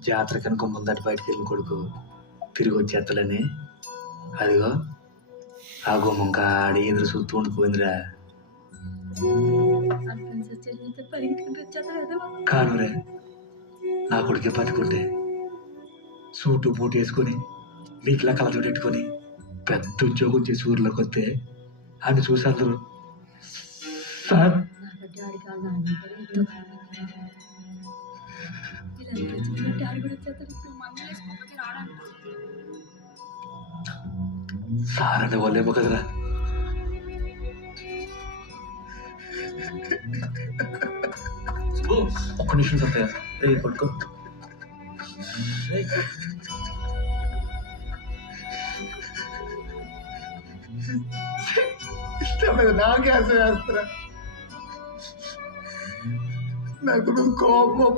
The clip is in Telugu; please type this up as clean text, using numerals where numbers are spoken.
జాతర కనుక ముందటి బయటకు వెళ్ళిన కొడుకు తిరిగి వచ్చేత్తలని అదిగో ఆ గుమ్మం కాడ ఎదురు చూస్తూ ఉండిపోయిందిరా. కానురే నా కొడుకే బతికుంటే సూటు బూటు వేసుకొని వీటిలో కలజోడు పెట్టుకొని పెద్ద ఉద్యోగం చేసి ఊర్లోకి వస్తే అని చూసి అందరూ సార్ సార్ అనే వాళ్ళేమో కదరా. ఒక్క నిమిషం సత్య పట్టుకో. ఇష్టమైన నాకే అసలు వేస్తారా నాకు నువ్వు కోపం